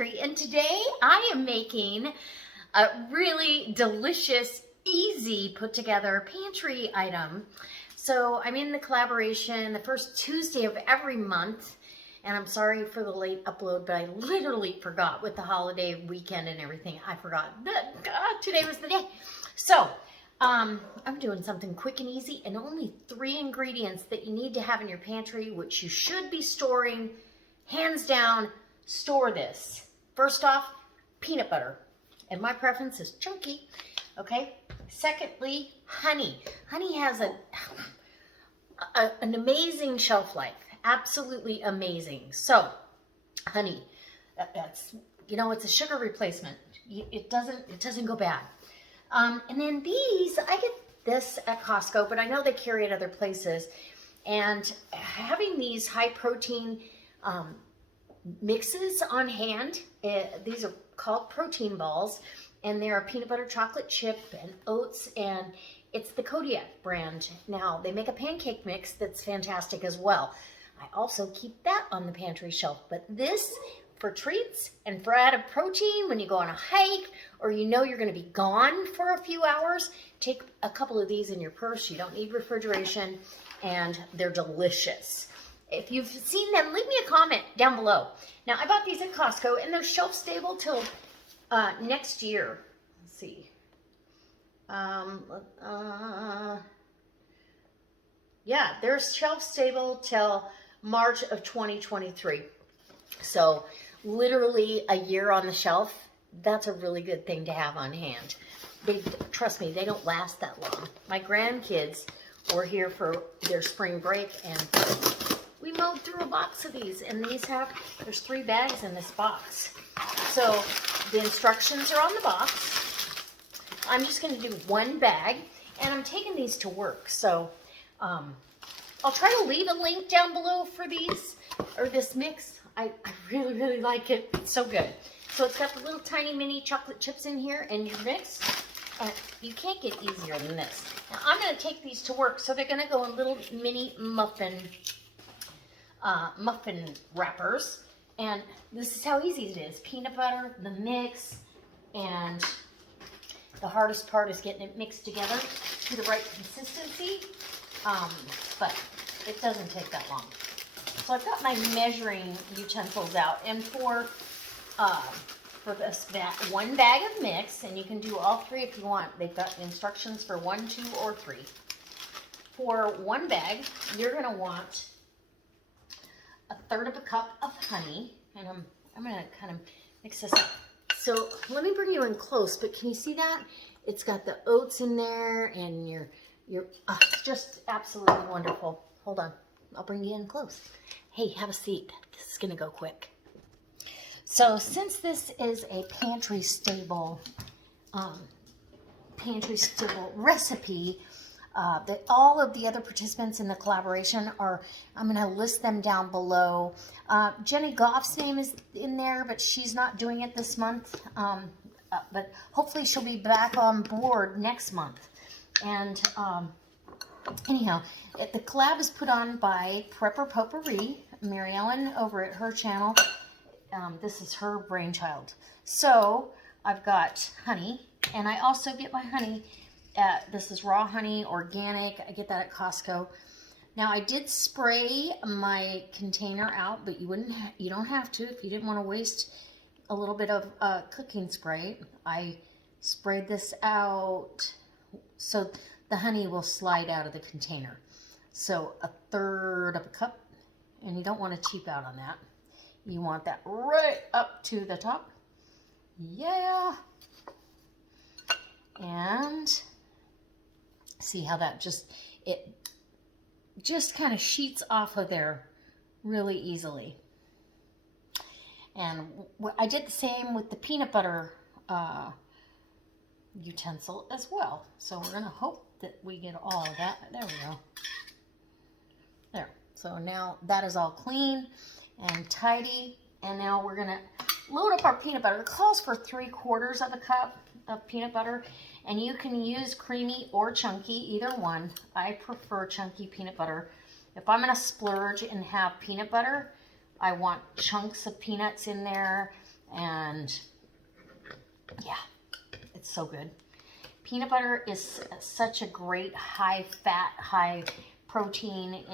Pantry, and today I am making a really delicious, easy put together pantry item. So I'm in the collaboration the first Tuesday of every month, and I'm sorry for the late upload, but I literally forgot with the holiday weekend and everything. I forgot that today was the day. So I'm doing something quick and easy, and only 3 ingredients that you need to have in your pantry, which you should be storing. Hands down, store this. First off, peanut butter. And my preference is chunky, okay? Secondly, honey. Honey has an amazing shelf life. Absolutely amazing. So, honey, that's, you know, it's a sugar replacement. It doesn't go bad. And then these, I get this at Costco, but I know they carry it other places. And having these high protein mixes on hand, these are called protein balls, and they're a peanut butter chocolate chip and oats, and it's the Kodiak brand. Now, they make a pancake mix that's fantastic as well. I also keep that on the pantry shelf, but this for treats and for added protein when you go on a hike or you know you're going to be gone for a few hours, take a couple of these in your purse. You don't need refrigeration, and they're delicious. If you've seen them, leave me a comment down below. Now, I bought these at Costco, and they're shelf stable till next year. Let's see. Yeah, they're shelf stable till March of 2023. So literally a year on the shelf. That's a really good thing to have on hand. Trust me, they don't last that long. My grandkids were here for their spring break, and we mowed through a box of these, and there's 3 bags in this box. So the instructions are on the box. I'm just going to do 1 bag, and I'm taking these to work. So I'll try to leave a link down below for these, or this mix. I really, really like it. It's so good. So it's got the little tiny mini chocolate chips in here, and your mix. You can't get easier than this. Now I'm going to take these to work, so they're going to go in little mini muffin wrappers, and this is how easy it is. Peanut butter, the mix, and the hardest part is getting it mixed together to the right consistency, but it doesn't take that long. So I've got my measuring utensils out, and for this 1 bag of mix, and you can do all 3 if you want. They've got instructions for 1, 2, or 3. For 1 bag, you're going to want 1/3 cup of honey, and I'm going to kind of mix this up. So let me bring you in close, but can you see that? It's got the oats in there, and it's just absolutely wonderful. Hold on, I'll bring you in close. Hey, have a seat. This is going to go quick. So since this is a pantry stable recipe, that all of the other participants in the collaboration I'm going to list them down below. Jenny Goff's name is in there, but she's not doing it this month. But hopefully she'll be back on board next month. And anyhow, the collab is put on by Prepper Potpourri, Mary Ellen over at her channel. This is her brainchild. So I've got honey, and I also get my honey. This is raw honey, organic. I get that at Costco. Now, I did spray my container out, but you don't have to if you didn't want to waste a little bit of cooking spray. I sprayed this out so the honey will slide out of the container. So 1/3 cup, and you don't want to cheap out on that. You want that right up to the top. Yeah. And see how that just kind of sheets off of there really easily. And I did the same with the peanut butter utensil as well. So we're going to hope that we get all of that. There we go. There. So now that is all clean and tidy. And now we're going to load up our peanut butter. It calls for 3/4 cup of peanut butter, and you can use creamy or chunky, either one. I prefer chunky peanut butter. If I'm going to splurge and have peanut butter, I want chunks of peanuts in there, And yeah, it's so good. Peanut butter is such a great high fat, high protein,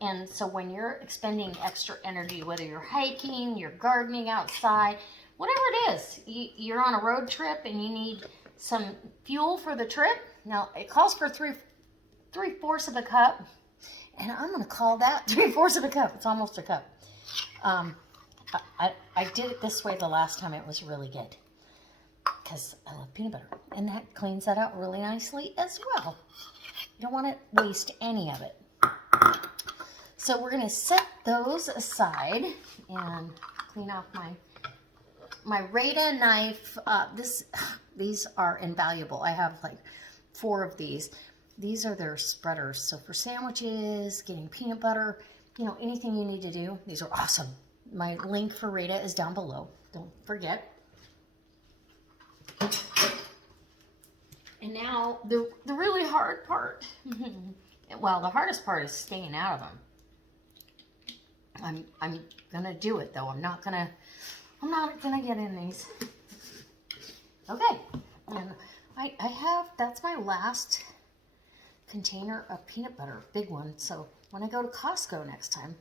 and so when you're expending extra energy, whether you're hiking, you're gardening outside, whatever it is, you're on a road trip and you need some fuel for the trip. Now it calls for three-fourths of a cup, and I'm going to call that 3/4 of a cup. It's almost a cup. I did it this way the last time. It was really good because I love peanut butter, and that cleans that out really nicely as well. You don't want to waste any of it. So we're going to set those aside and clean off my Rada knife. These are invaluable. I have like 4 of these. These are their spreaders. So for sandwiches, getting peanut butter, you know, anything you need to do, these are awesome. My link for Rada is down below. Don't forget. And now the really hard part. Well, the hardest part is staying out of them. I'm gonna do it though. I'm not gonna get in these. Okay, and I have, that's my last container of peanut butter, big one. So when I go to Costco next time,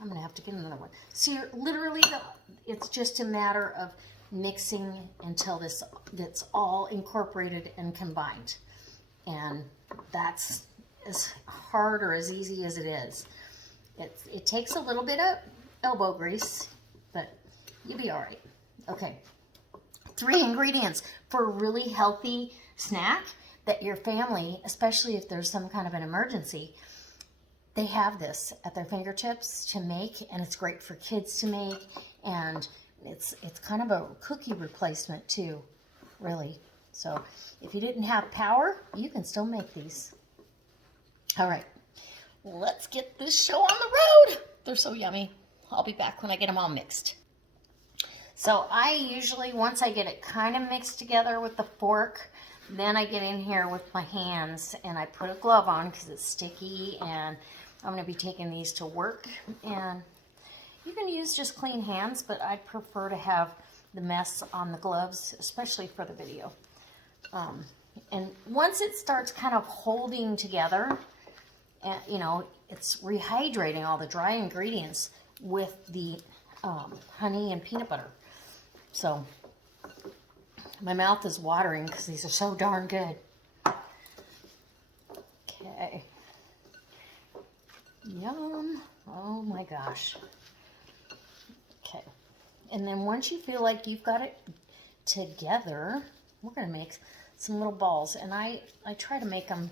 I'm gonna have to get another one. So you're literally, it's just a matter of mixing until that's all incorporated and combined. And that's as hard or as easy as it is. It takes a little bit of elbow grease, but you'll be all right. Okay, 3 ingredients for a really healthy snack that your family, especially if there's some kind of an emergency, they have this at their fingertips to make, and it's great for kids to make, and it's kind of a cookie replacement too, really. So if you didn't have power, you can still make these. All right, let's get this show on the road. They're so yummy. I'll be back when I get them all mixed. So I usually, once I get it kind of mixed together with the fork, then I get in here with my hands and I put a glove on because it's sticky, and I'm going to be taking these to work. And you can use just clean hands, but I prefer to have the mess on the gloves, especially for the video. And once it starts kind of holding together, and you know, it's rehydrating all the dry ingredients with the honey and peanut butter. So my mouth is watering because these are so darn good. Okay. Yum. Oh my gosh. Okay. And then once you feel like you've got it together, we're going to make some little balls. And I try to make them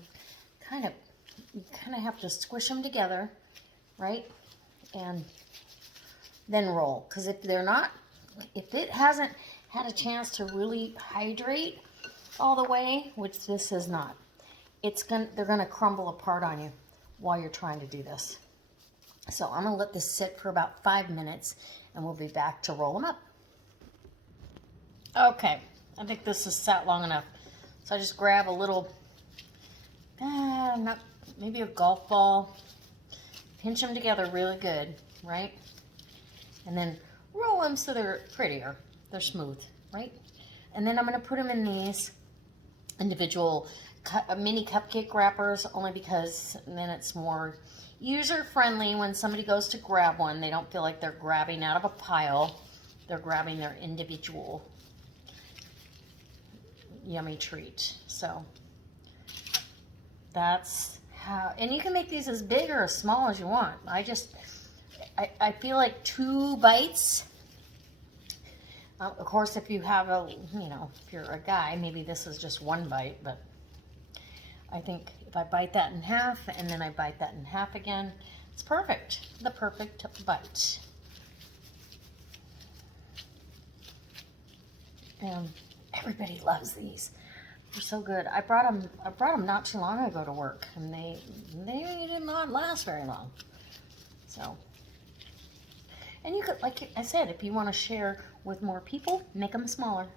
you kind of have to squish them together, right? And then roll. Because if it hasn't had a chance to really hydrate all the way, which this is not, they're going to crumble apart on you while you're trying to do this. So I'm going to let this sit for about 5 minutes, and we'll be back to roll them up. Okay, I think this has sat long enough. So I just grab a little, maybe a golf ball, pinch them together really good, right? And then roll them so they're prettier, they're smooth, right? And then I'm going to put them in these individual mini cupcake wrappers, only because then it's more user-friendly when somebody goes to grab one. They don't feel like they're grabbing out of a pile. They're grabbing their individual yummy treat. So that's how, and you can make these as big or as small as you want. I feel like 2 bites. Of course, if you have if you're a guy, maybe this is just 1 bite, but I think if I bite that in half and then I bite that in half again, it's perfect. The perfect bite. And everybody loves these. They're so good. I brought them not too long ago to work, and they did not last very long. So, and you could, like I said, if you want to share with more people, make them smaller.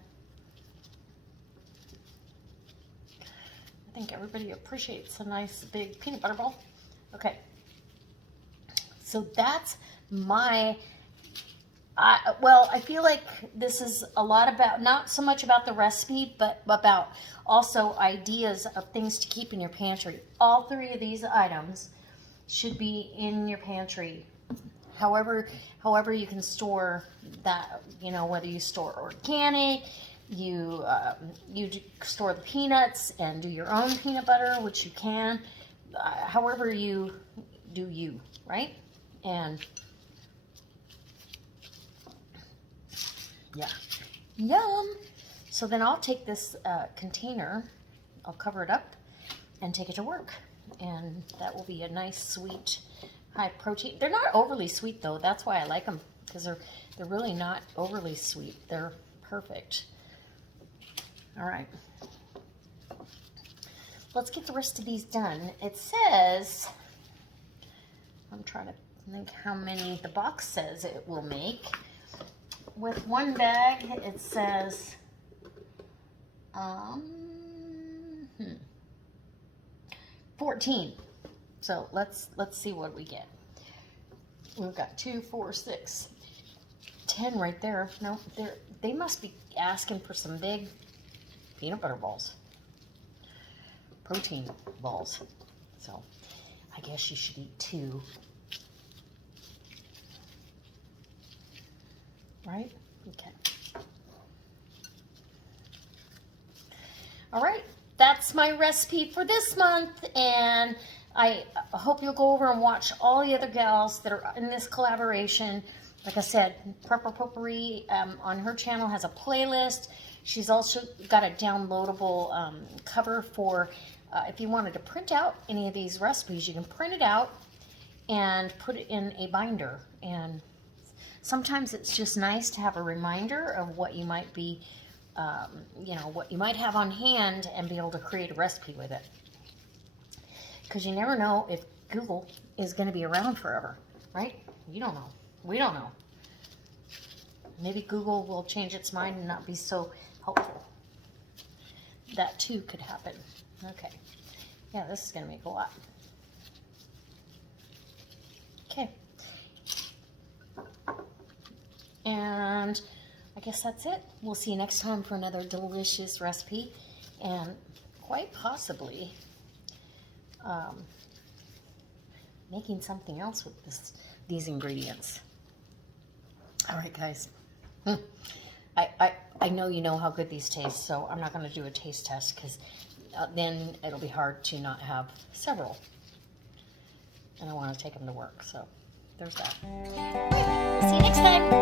I think everybody appreciates a nice big peanut butter ball. Okay, so that's my Well, I feel like this is a lot about, not so much about the recipe, but about also ideas of things to keep in your pantry. All three of these items should be in your pantry. However you can store that, you know, whether you store organic, you store the peanuts and do your own peanut butter, which you can, however you do you, right? And yeah, yum. So then I'll take this container, I'll cover it up and take it to work. And that will be a nice, sweet, high protein. They're not overly sweet though. That's why I like them, because they're really not overly sweet. They're perfect. All right. Let's get the rest of these done. It says, I'm trying to think how many the box says it will make. With one bag, it says 14. So let's see what we get. We've got 2, 4, 6, 10 right there. No, they must be asking for some big peanut butter balls, protein balls. So I guess you should eat 2. Right? Okay. All right. That's my recipe for this month, and I hope you'll go over and watch all the other gals that are in this collaboration. Like I said, Prepper Potpourri on her channel has a playlist. She's also got a downloadable cover for if you wanted to print out any of these recipes, you can print it out and put it in a binder. And sometimes it's just nice to have a reminder of what you might be, you know, what you might have on hand and be able to create a recipe with it. Because you never know if Google is going to be around forever, right? You don't know. We don't know. Maybe Google will change its mind and not be so helpful. That too could happen. Okay. Yeah, this is going to make a lot. Okay. And I guess that's it. We'll see you next time for another delicious recipe, and quite possibly making something else with these ingredients. All right, guys. I know you know how good these taste, so I'm not going to do a taste test, because then it'll be hard to not have several. And I want to take them to work, so there's that. All right, see you next time.